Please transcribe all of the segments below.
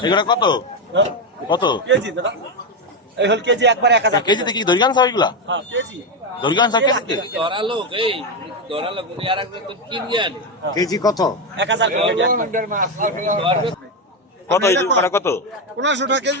এগুলো কত কত কেজি দাদা এই হল কেজি একবার এক হাজার কেজিতে কি দরিগান সার এগুলা হ্যাঁ কেজি দরিগান সার কেজিতে ধরা লোক এই ধরা লোক উনি আর একজন তো কিনবেন কেজি কত এক হাজার। কত এই কটা কত পনেরোশো টাকা কেজি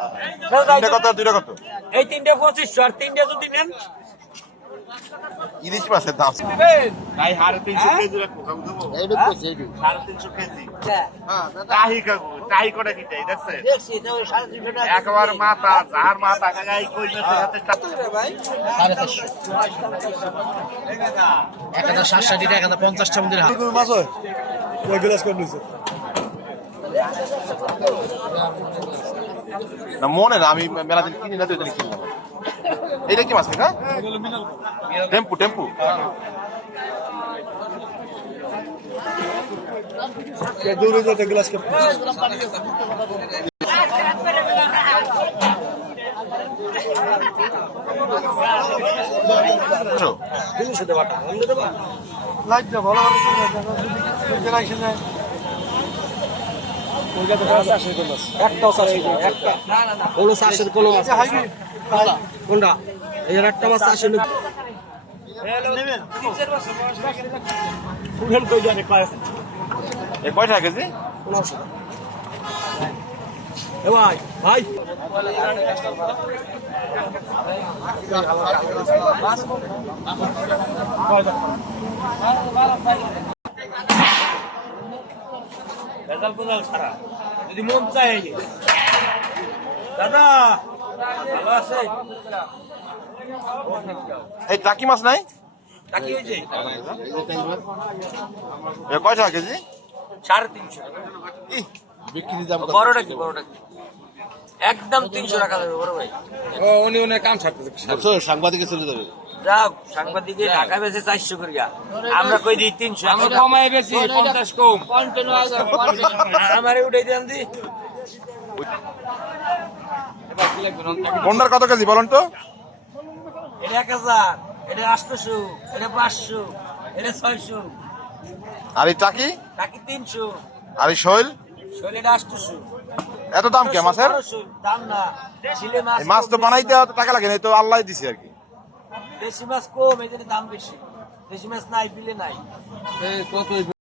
তিনটা কত? দুইটা কত? এই তিনটে পঁচিশশো আর তিনটে যদি নেন? ইলিশ মাছের দাম। ভাই সাড়ে তিনশো কেজি রাখব কাকু দেবো? সাড়ে তিনশো কেজি। টাহি কাকু টাহি করে কি চাই দেখছে একবার মাথা যার মাথা গাই কই গেছে হাতে এক হাজার ষাট এক হাজার পঞ্চাশটা মন্দির না মনে না আমি মেলা দিন কিনি না তো কিনলাম এটা কি মাছ কাকা টেম্পু টেম্পু। দেবা অন্য দেবা? একটাও স্যার এই একটা। কোনো চাষের কোনো মাছ কোনটা? এই একটা মাছ চাষের ফুলেন কই জানে কয় আছে এ কয় টাকা কেজি? পনেরোশো। এ ভাই ভাই। ফেজাল ছাড়া। যদি মন চায় দাদা ভালো আছে? এই টাকি মাছ নাই? টাকি হয়েছে এ কয় টাকা কেজি? সাড়ে তিনশো। ইহ, বিক্রি দাম? বড়টা কি বড়টা কি একদম তিনশো টাকা দেবে বড় ভাই। বুঝছ, সাংবাদিকে চলে যাবে। যাও সাংবাদিকে ঢাকা বেশি চারশো করিয়া। আমরা কই দিই তিনশো? আমরা কমাই বেশি পঞ্চাশ কম। আমার উঠে দেন দি। কোনটার কত কেজি বলুন তো? এটা এক হাজার এটা আটশোশো এটা পাঁচশো এটা ছয়শো। আর এই টাকি? টাকি তিনশো। আর এই শৈল? শরীর এটা আটশোশো এত দাম কে মাছের? মাছ এই মাছ তো বানাইতে টাকা লাগে না এই তো আল্লাহ দিছে আর কি। দেশি মাছ কম এই দাম বেশি। দেশি মাছ নাই বিলে নাই।